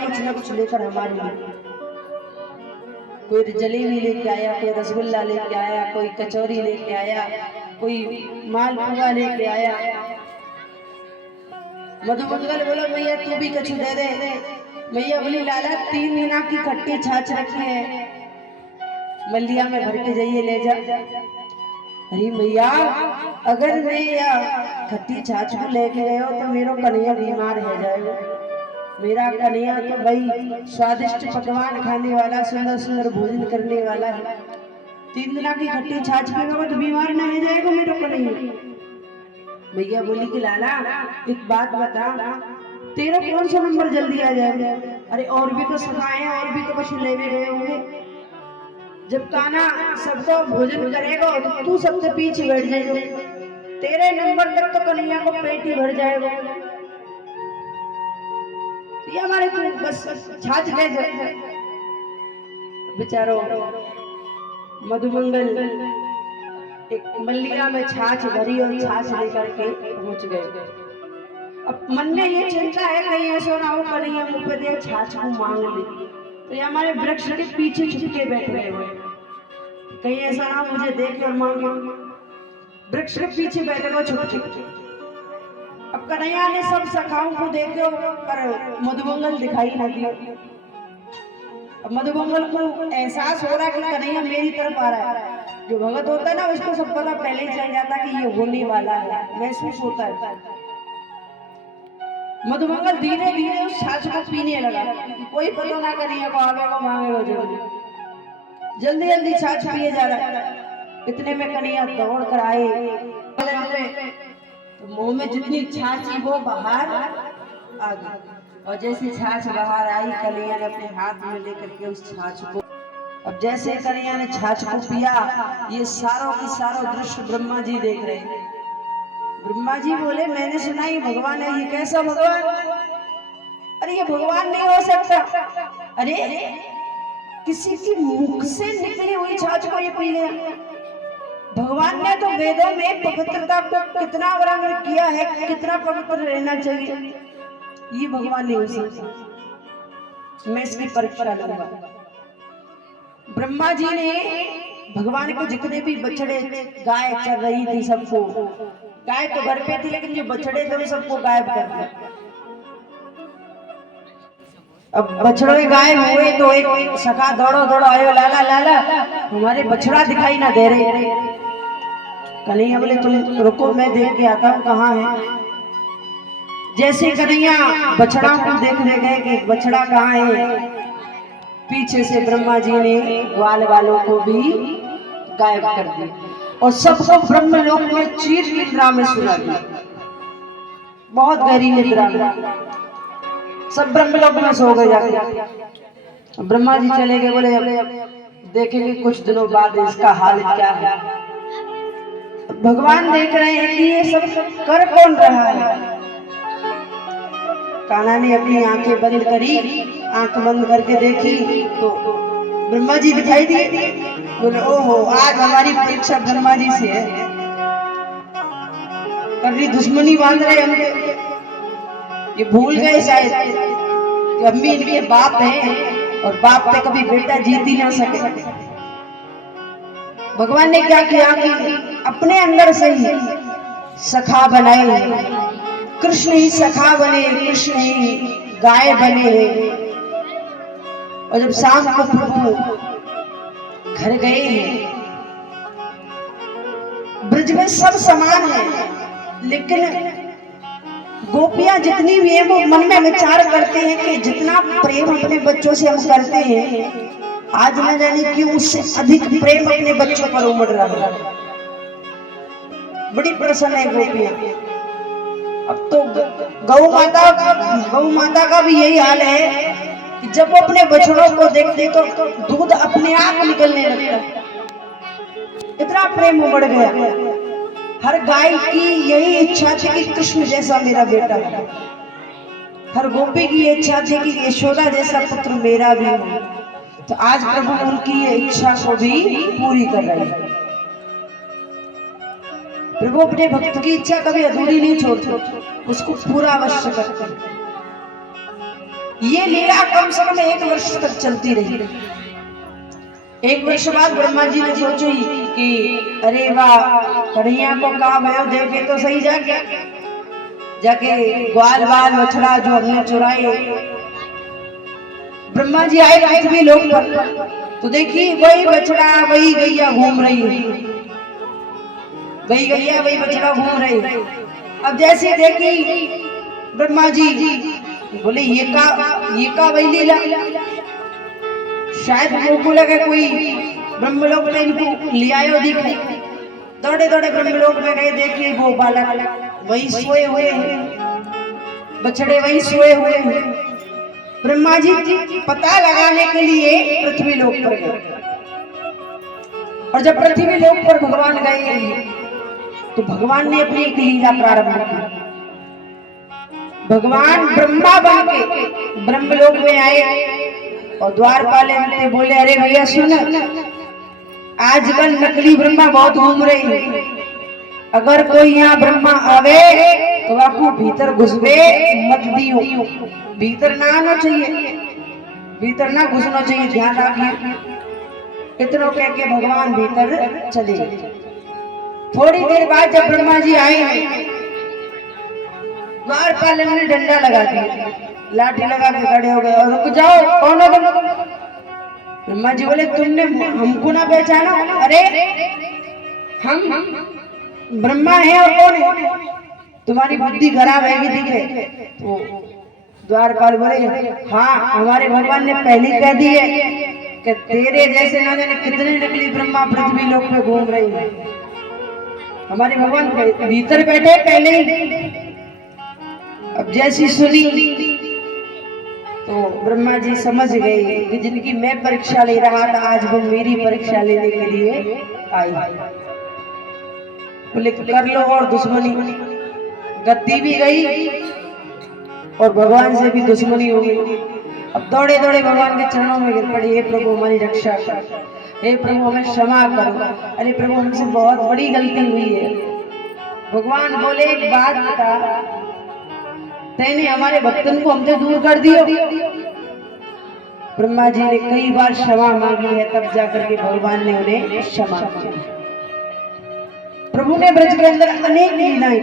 कुछ न कुछ लेकर हमारे लिए, कोई जलेबी लेके आया, कोई रसगुल्ला लेके आया, कोई कचौरी लेके आया, कोई मालपुआ लेके आया। मधुमंगल बोला भैया तू भी कछु दे दे। भैया बोली लाला 3 दिना की खट्टी छाछ रखी है, मलिया में भर के जाइए ले जा। अरे भैया अगर मैं या खट्टी छाछ को लेके गए हो तो मेरा कन्हैया बीमार हो जाएगा। मेरा कन्हैया तो भाई स्वादिष्ट पकवान खाने वाला, सुंदर सुंदर भोजन करने वाला है। 3 दिना की खट्टी छाछ पीएगा तो बीमार ना हो जाएगा मेरा कन्हैया। भैया बोली कि लाला एक बात बता, तेरा कौन सा नंबर जल्दी आ जाएगा? अरे और भी तो सखाए, और भी तो कुछ लेने गए होंगे। जब कान्हा सबको भोजन करेगा तो तू सबसे पीछे बैठ जाएगा, तेरे नंबर तक तो कन्हैया को पेट ही भर जाएगा। तो ये हमारे को बस छाछ ले जाए। बेचारो मधुमंगल एक मल्लिया में छाछ भरी और छाछ लेकर के पहुंच गए। अब मन में ये चिंता है कहीं ऐसा ना हो कन्हैया मुंह पे दिया छाछ को मांग ले। तो ये हमारे वृक्ष के पीछे छुपके बैठ गए हुए, कहीं ऐसा ना मुझे देखे और मांगे। वृक्ष के पीछे बैठे हुए छुप छुप। अब कन्हैया ने सब सखाओं को देखे पर मधुमंगल दिखाई न दिया। अब मधुमंगल को एहसास हो रहा है कि कन्हैया मेरी तरफ आ रहा है। जो भगत होता है ना उसको सब पता पहले ही चल जाता कि ये होने वाला है, महसूस होता है। मधुमंगल धीरे धीरे उस छाछ को पीने लगा, कोई पता ना कन्हैया को आगे को मांगेगा जल्दी जल्दी जल्दी छाछ पिए जा रहा है। इतने में कन्हैया दौड़ कर आए, तो मुंह में जितनी छाछ थी वो बाहर आ गई। और जैसे छाछ बाहर आई कन्हैया ने अपने हाथ में लेकर के उस छाछ को, अब जैसे कन्हैया ने छाछ को पिया, ये सारों के सारों दृश्य ब्रह्मा जी देख रहे हैं। ब्रह्मा जी बोले मैंने सुना ये भगवान है, ये कैसा भगवान? अरे ये भगवान नहीं हो सकता। अरे किसी की मुख से निकली हुई छाछ को ये पी लिया। भगवान ने तो वेदों में पवित्रता को कितना वर्णन किया है, कितना पवित्र रहना चाहिए। ये भगवान नहीं हो सकता, मैं इसकी परीक्षा लूंगा। ब्रह्मा जी ने भगवान को जितने भी बछड़े, गाय चल रही थी सबको, गाय तो घर पे थी लेकिन जो बछड़े थे सबको गायब कर दिया। अब बछड़े गायब हुए तो एक सखा दौड़ो दौड़ो आयो, लाला लाला हमारे बछड़ा दिखाई ना दे रहे। कन्हैया बोले तुम रुको मैं देख के आता हूँ कहाँ है। जैसे कन्हैया बछड़ा को देखने गए कि बछड़ा कहाँ है, पीछे से ब्रह्मा जी ने ग्वाल वालों को भी गायब कर दिया और सबको ब्रह्मलोक में चीर निद्रा में सुला दिया। बहुत गहरी निद्रा में सब ब्रह्मलोक में सो गए जाके। ब्रह्मा जी चले गए, बोले देखेंगे कुछ दिनों बाद इसका हाल क्या है। भगवान देख रहे हैं कि ये सब कर कौन रहा है। कान्हा ने अपनी आंखें बंद करी, आंख बंद करके देखी तो ब्रह्मा जी दिखाई दिए। बोले ओहो आज हमारी परीक्षा ब्रह्मा जी से है, कभी दुश्मनी बांध रहे हम, ये भूल गए शायद कि अम्मी इनके बाप हैं और बाप पे कभी बेटा जीत ही ना सके। भगवान ने क्या किया कि अपने अंदर से ही सखा बनाए, कृष्ण ही सखा बने, कृष्ण ही गाय बने। और जब शाम को प्रभु घर गए हैं, ब्रज में सब समान है लेकिन गोपियां जितनी भी है वो मन में विचार करते हैं कि जितना प्रेम अपने बच्चों से हम करते हैं, आज न जाने क्यों उससे अधिक प्रेम अपने बच्चों पर उमड़ रहा है। बड़ी प्रसन्न है गोपियां। अब तो गौ माता का भी यही हाल है कि जब वो अपने बछड़ों को देखते तो दूध अपने आप निकलने लगता है, इतना प्रेम उमड़ गया। हर गाय की यही इच्छा थी कि कृष्ण जैसा मेरा बेटा हो, हर गोपी की ये इच्छा थी कि यशोदा जैसा पुत्र मेरा भी हो। तो आज प्रभु उनकी ये इच्छा को भी पूरी कर रहे हैं। प्रभु अपने भक्त की इच्छा कभी अधूरी नहीं छोड़ते, उसको पूरा अवश्य करते हैं। ये लीला कम से कम 1 वर्ष तक चलती रही। 1 वर्ष बाद ब्रह्मा जी ने सोचो कि अरे वाह, कन्हैया को कहा भयो देखे तो सही जाके ग्वाल बाल बछड़ा जो हमने चुराए। ब्रह्मा जी आए पृथ्वी लोक पर, तो देखिए वही बछड़ा वही गैया घूम रही है, वही गैया वही बछड़ा घूम रही। अब जैसे देखी ब्रह्मा जी बोले ये का वही लीला, शायद को लगे कोई ब्रह्मलोक में इनको ले आयो दिखे। दौड़े दौड़े ब्रह्मलोक में गए, देखिए वो बालक वही सोए हुए हैं, बछड़े वही सोए हुए हैं। ब्रह्मा जी पता लगाने के लिए पृथ्वी लोक पर गए, और जब पृथ्वी लोक पर भगवान गए तो भगवान ने अपनी एक लीला प्रारंभ की। भगवान ब्रह्मा बन के ब्रह्मलोक में आए और द्वारपाल ने बोले अरे भैया सुन, आजकल नकली ब्रह्मा बहुत घूम रहे हैं, अगर कोई यहाँ ब्रह्मा आवे तो आपको भीतर घुसबे मत दियो, भीतर ना आना चाहिए, भीतर ना घुसना चाहिए, ध्यान रखिए। इतना कह के भगवान भीतर चले। थोड़ी देर बाद जब ब्रह्मा जी आए, द्वारपाल ने डंडा लगा दिया, लाठी लगा के खड़े हो गए और रुक जाओ, कौन हो तुम? ब्रह्मा जी बोले तुमने हमको ना पहचाना? अरे हम ब्रह्मा है और कौन है? तुम्हारी बुद्धि खराब है कि दिखे? तो द्वारपाल बोले हाँ, हमारे भगवान ने पहले कह दी है कि तेरे जैसे ना जाने कितने नकली ब्रह्मा पृथ्वी लोक पे घूम रहे हैं। हमारे भगवान भीतर बैठे पहले ही। अब जैसी सुनी तो ब्रह्मा जी समझ गए कि जिनकी मैं परीक्षा ले रहा था आज वो मेरी परीक्षा लेने के लिए आई। बोले कर लो और दुश्मनी, गद्दी भी गई और भगवान से भी दुश्मनी हो गई। अब दौड़े दौड़े भगवान के चरणों में गिर पड़ी, हे प्रभु हमारी रक्षा कर, हे प्रभु हमें क्षमा करो, अरे प्रभु हमसे बहुत बड़ी गलती हुई है। भगवान बोले एक बात बता, तैने हमारे भक्तन को हमसे दूर कर दियो। ब्रह्मा जी ने कई बार क्षमा मांगी है, तब जाकर के भगवान ने उन्हें क्षमा किया। प्रभु ने ब्रज के अंदर अनेक लीलाएं